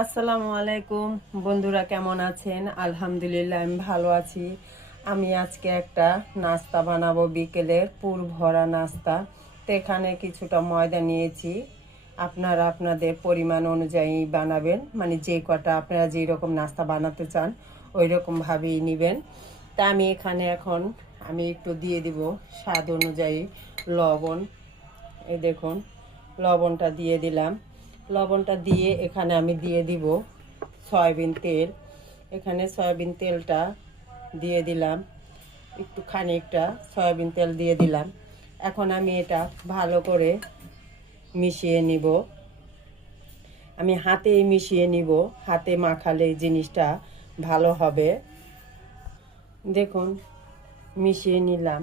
আসসালামু আলাইকুম বন্ধুরা, কেমন আছেন? আলহামদুলিল্লাহ আমি ভালো আছি। আমি আজকে একটা নাস্তা বানাবো, বিকেলের পুর ভরা নাস্তা। তো এখানে কিছুটা ময়দা নিয়েছি। আপনারা আপনাদের পরিমাণ অনুযায়ী বানাবেন, মানে যে কটা আপনারা যেই রকম নাস্তা বানাতে চান ওই রকমভাবেই নেবেন। তা আমি এখানে এখন একটু দিয়ে দিব স্বাদ অনুযায়ী লবণ। এই দেখুন, লবণটা দিয়ে দিলাম। লবণটা দিয়ে এখানে আমি দিয়ে দিব সয়াবিন তেল। এখানে সয়াবিন তেলটা দিয়ে দিলাম, একটু খানিকটা সয়াবিন তেল দিয়ে দিলাম। এখন আমি এটা ভালো করে মিশিয়ে নিব। আমি হাতেই মিশিয়ে নিব, হাতে মাখালে এই জিনিসটা ভালো হবে। দেখুন, মিশিয়ে নিলাম,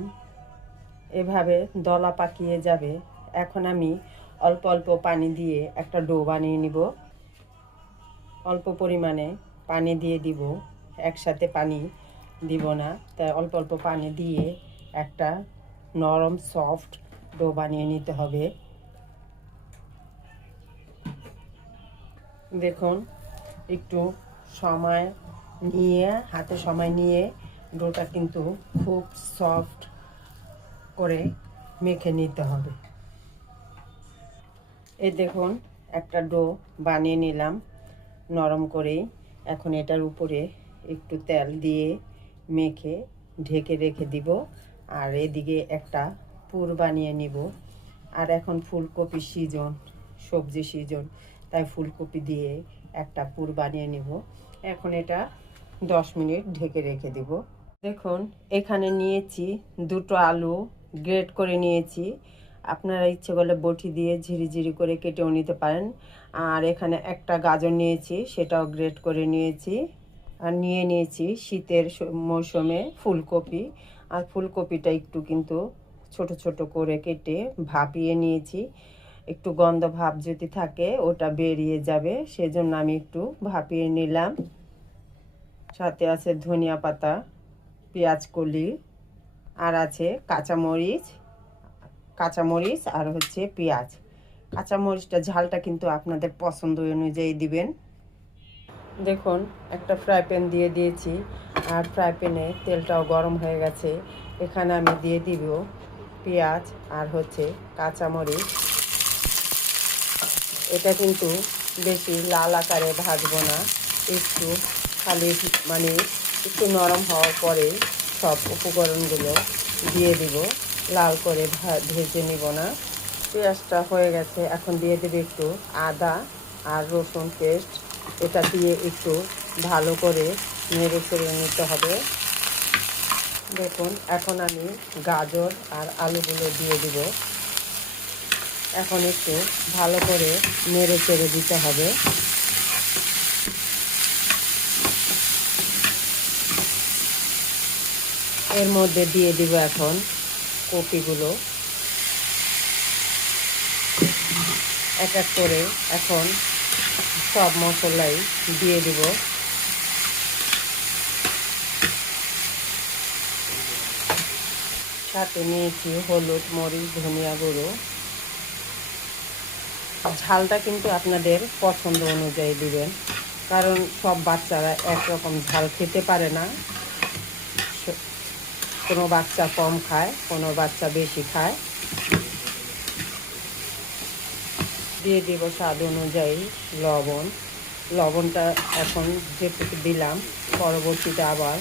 এভাবে দলা পাকিয়ে যাবে। এখন আমি অল্প অল্প পানি দিয়ে একটা ডো বানিয়ে নিব। অল্প পরিমাণে পানি দিয়ে দিব, একসাথে পানি দিব না, তাই অল্প অল্প পানি দিয়ে একটা নরম সফট ডো বানিয়ে নিতে হবে। দেখুন, একটু সময় নিয়ে, হাতে সময় নিয়ে ডোটা কিন্তু খুব সফট করে মেখে নিতে হবে। এই দেখুন, একটা ডো বানিয়ে নিলাম নরম করে। এখন এটার উপরে একটু তেল দিয়ে মেখে ঢেকে রেখে দিব। আর এদিকে একটা পুর বানিয়ে নিব। আর এখন ফুলকপি সিজন, সবজি সিজন, তাই ফুলকপি দিয়ে একটা পুর বানিয়ে নিব। এখন এটা 10 মিনিট ঢেকে রেখে দিব। দেখুন, এখানে নিয়েছি দুটো আলু, গ্রেট করে নিয়েছি। আপনারা ইচ্ছে করলে বটি দিয়ে ঝিরিঝিরি করে কেটেও নিতে পারেন। আর এখানে একটা গাজর নিয়েছি, সেটাও গ্রেট করে নিয়েছি। আর নিয়ে নিয়েছি শীতের মৌসুমে ফুলকপি। আর ফুলকপিটা একটু কিন্তু ছোট ছোট করে কেটে ভাপিয়ে নিয়েছি। একটু গন্ধ ভাব যদি থাকে ওটা বেরিয়ে যাবে, সেজন্য আমি একটু ভাপিয়ে নিলাম। সাথে আছে ধনিয়া পাতা, পেঁয়াজ কলি, আর আছে কাঁচামরিচ আর হচ্ছে পেঁয়াজ। কাঁচামরিচটা ঝালটা কিন্তু আপনাদের পছন্দ অনুযায়ী দিবেন। দেখুন, একটা ফ্রাই প্যান দিয়ে দিয়েছি, আর ফ্রাই প্যানে তেলটাও গরম হয়ে গেছে। এখানে আমি দিয়ে দিব পেঁয়াজ আর হচ্ছে কাঁচামরিচ। এটা কিন্তু বেশি লাল আকারে ভাজবো না, একটু খালি মানে একটু নরম হওয়ার পরে সব উপকরণগুলো দিয়ে দিব। লাল করে ভেজে নিব না। পেঁয়াজটা হয়ে গেছে, এখন দিয়ে দেবে একটু আদা আর রসুন পেস্ট। এটা দিয়ে একটু ভালো করে নেড়ে চেড়ে নিতে হবে। দেখুন, এখন আমি গাজর আর আলুগুলো দিয়ে দিব। এখন একটু ভালো করে নেড়ে চেড়ে দিতে হবে। এর মধ্যে দিয়ে দিব এখন কপিগুলো এক এক করে। এখন সব মশলাই দিয়ে দিব। সাথে নিয়েছি হলুদ, মরিচ, ধনিয়া গুঁড়ো। ঝালটা কিন্তু আপনাদের পছন্দ অনুযায়ী দিবেন, কারণ সব বাচ্চারা একরকম ঝাল খেতে পারে না। কোনো বাচ্চা কম খায়, কোনো বাচ্চা বেশি খায়। দিয়ে দেব স্বাদ অনুযায়ী লবণ। লবণটা এখন যেটুকু দিলাম, পরবর্তীতে আবার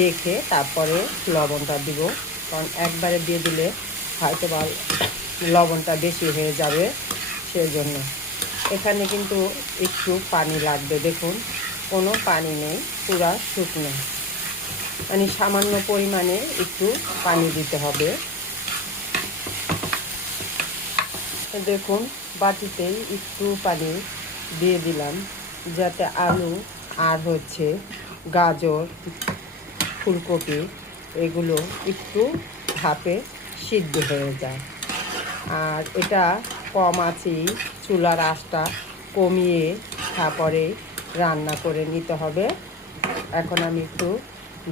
দেখে তারপরে লবণটা দিব, কারণ একবারে দিয়ে দিলে হয়তো বা লবণটা বেশি হয়ে যাবে, সেজন্য। এখানে কিন্তু একটু পানি লাগবে। দেখুন, কোনো পানি নেই, পুরা শুকনো, মানে সামান্য পরিমাণে একটু পানি দিতে হবে। দেখুন, বাটিতে একটু পানি দিয়ে দিলাম, যাতে আলু আর হচ্ছে গাজর, ফুলকপি এগুলো একটু ভাপে সিদ্ধ হয়ে যায়। আর এটা কম আঁচেই চুলার আঁচটা কমিয়ে তারপরে রান্না করে নিতে হবে। এখন আমি একটু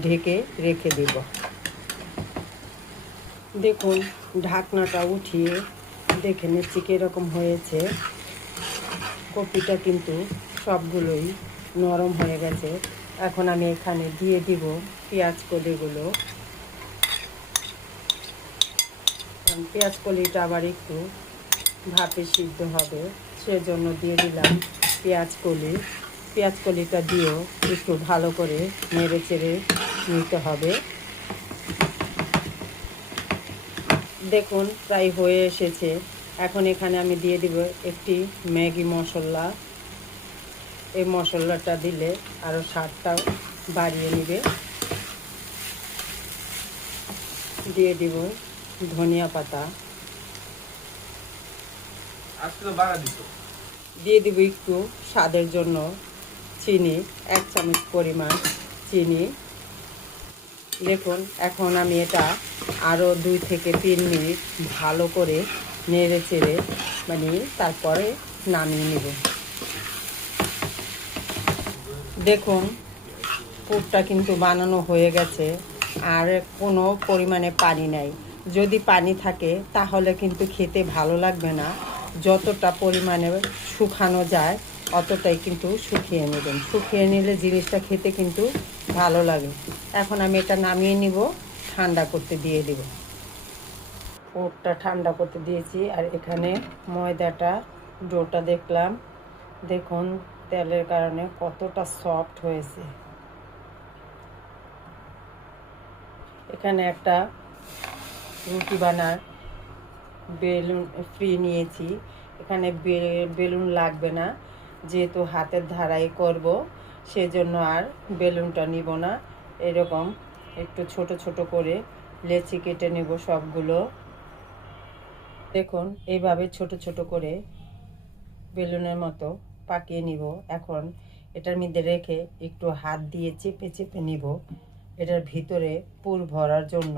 ঢেকে রেখে দেব। দেখুন, ঢাকনাটা উঠিয়ে দেখে নিচ্ছি কীরকম হয়েছে। কপিটা কিন্তু সবগুলোই নরম হয়ে গেছে। এখন আমি এখানে দিয়ে দিব পেঁয়াজ কলিগুলো। পেঁয়াজ কলিটা আবার একটু ভাপে সিদ্ধ হবে, সেজন্য দিয়ে দিলাম পেঁয়াজ কলি। পেঁয়াজ কলিটা দিয়েও একটু ভালো করে নেড়ে চেড়ে নিতে হবে। দেখুন প্রায় হয়ে এসেছে। এখন এখানে আমি দিয়ে দিব একটি ম্যাগি মশলা। এই মশলাটা দিলে আরও স্বাদটাও বাড়িয়ে নেবে। দিয়ে দিব ধনিয়া পাতা, দিয়ে দিব একটু স্বাদের জন্য চিনি, 1 চামচ পরিমাণ চিনি। দেখুন এখন আমি এটা আরও 2 থেকে 3 মিনিট ভালো করে নেড়ে চেড়ে তারপরে নামিয়ে নেব। দেখুন পুরটা কিন্তু বানানো হয়ে গেছে, আর কোনো পরিমাণে পানি নাই। যদি পানি থাকে তাহলে কিন্তু খেতে ভালো লাগবে না। যতটা পরিমাণে শুকানো যায় অতটাই কিন্তু শুকিয়ে নেবেন। শুকিয়ে নিলে জিনিসটা খেতে কিন্তু ভালো লাগে। এখন আমি এটা নামিয়ে নিব, ঠান্ডা করতে দিয়ে দেব। পুরটা ঠান্ডা করতে দিয়েছি, আর এখানে ময়দাটা ডোটা দেখলাম, দেখুন তেলের কারণে কতটা সফট হয়েছে। এখানে একটা রুটি বানার বেলুন ফ্রি নিয়েছি। এখানে বেলুন লাগবে না, যেহেতু হাতের ধারাই করব, সেজন্য আর বেলুনটা নিব না। এরকম একটু ছোট ছোট করে লেচি কেটে নেব সবগুলো। দেখুন এইভাবে ছোট ছোট করে বেলুনের মতো পাকিয়ে নিব। এখন এটার মধ্যে রেখে একটু হাত দিয়ে চেপে চেপে নিব, এটার ভিতরে পুর ভরার জন্য।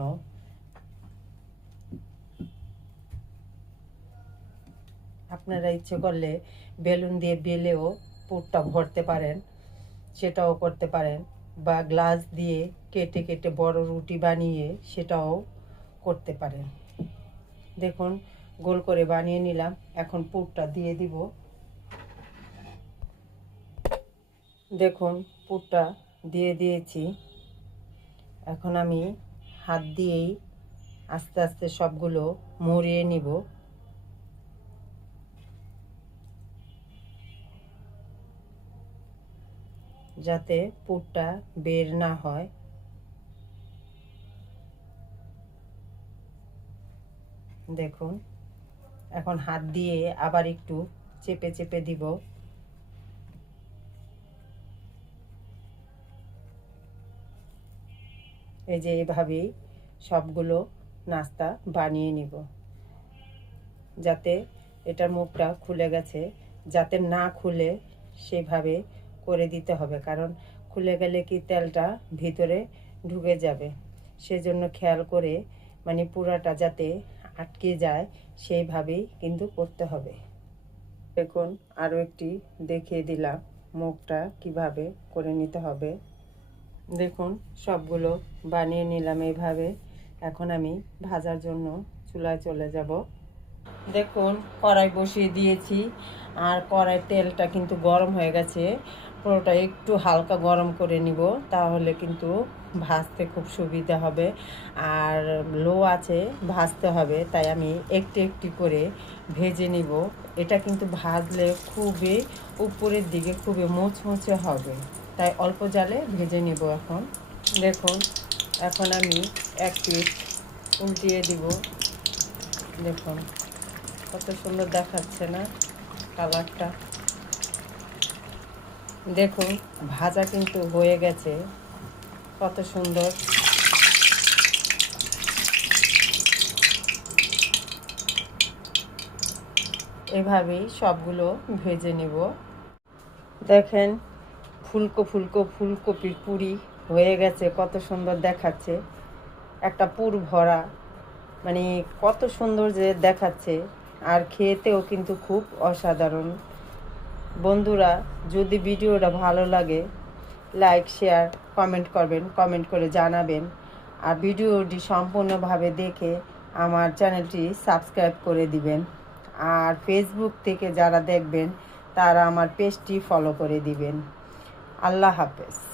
আপনারা ইচ্ছে করলে বেলুন দিয়ে বেলেও পুরটা ভরতে পারেন, সেটাও করতে পারেন, বা গ্লাস দিয়ে কেটে কেটে বড় রুটি বানিয়ে সেটাও করতে পারেন। দেখুন গোল করে বানিয়ে নিলাম। এখন পুরটা দিয়ে দিব। দেখুন পুরটা দিয়ে দিয়েছি। এখন আমি হাত দিয়েই আস্তে আস্তে সবগুলো মুড়িয়ে নিব, যাতে পুরটা বের না হয়। দেখুন এখন হাত দিয়ে আবার একটু চেপে চেপে দিব। এই যে এভাবেই সবগুলো নাস্তা বানিয়ে নিব, যাতে এটার মুখটা খুলে গেছে, যাতে না খুলে সেভাবে করে দিতে হবে, কারণ খুলে গেলে কি তেলটা ভিতরে ঢুকে যাবে। সেজন্য খেয়াল করে পুরাটা যাতে আটকে যায় সেইভাবেই কিন্তু করতে হবে। দেখুন আরও একটি দেখিয়ে দিলাম মুখটা কিভাবে করে নিতে হবে। দেখুন সবগুলো বানিয়ে নিলাম এইভাবে। এখন আমি ভাজার জন্য চুলায় চলে যাব। দেখুন কড়াই বসিয়ে দিয়েছি, আর কড়াই তেলটা কিন্তু গরম হয়ে গেছে। পুরোটা একটু হালকা গরম করে নিব, তাহলে কিন্তু ভাজতে খুব সুবিধা হবে। আর লো আছে ভাজতে হবে, তাই আমি একটু একটু করে ভেজে নিব। এটা কিন্তু ভাজলে খুবই উপরের দিকে খুবই মুচমুচে হবে, তাই অল্প জালে ভেজে নিব। এখন দেখুন এখন আমি এক পিঠ উল্টিয়ে দিব। দেখুন কত সুন্দর দেখাচ্ছে না কালারটা। দেখুন ভাজা কিন্তু হয়ে গেছে, কত সুন্দর। এভাবেই সবগুলো ভেজে নেব। দেখেন ফুলকো ফুলকো ফুলকপির পুরি হয়ে গেছে, কত সুন্দর দেখাচ্ছে। একটা পুর ভরা, কত সুন্দর যে দেখাচ্ছে, আর খেতেও কিন্তু খুব অসাধারণ। বন্ধুরা যদি ভিডিওটা ভালো লাগে লাইক শেয়ার কমেন্ট করবেন, কমেন্ট করে জানাবেন। আর ভিডিওটি সম্পূর্ণভাবে দেখে আমার চ্যানেলটি সাবস্ক্রাইব করে দিবেন। আর ফেসবুক থেকে যারা দেখবেন তারা আমার পেজটি ফলো করে দিবেন। আল্লাহ হাফেজ।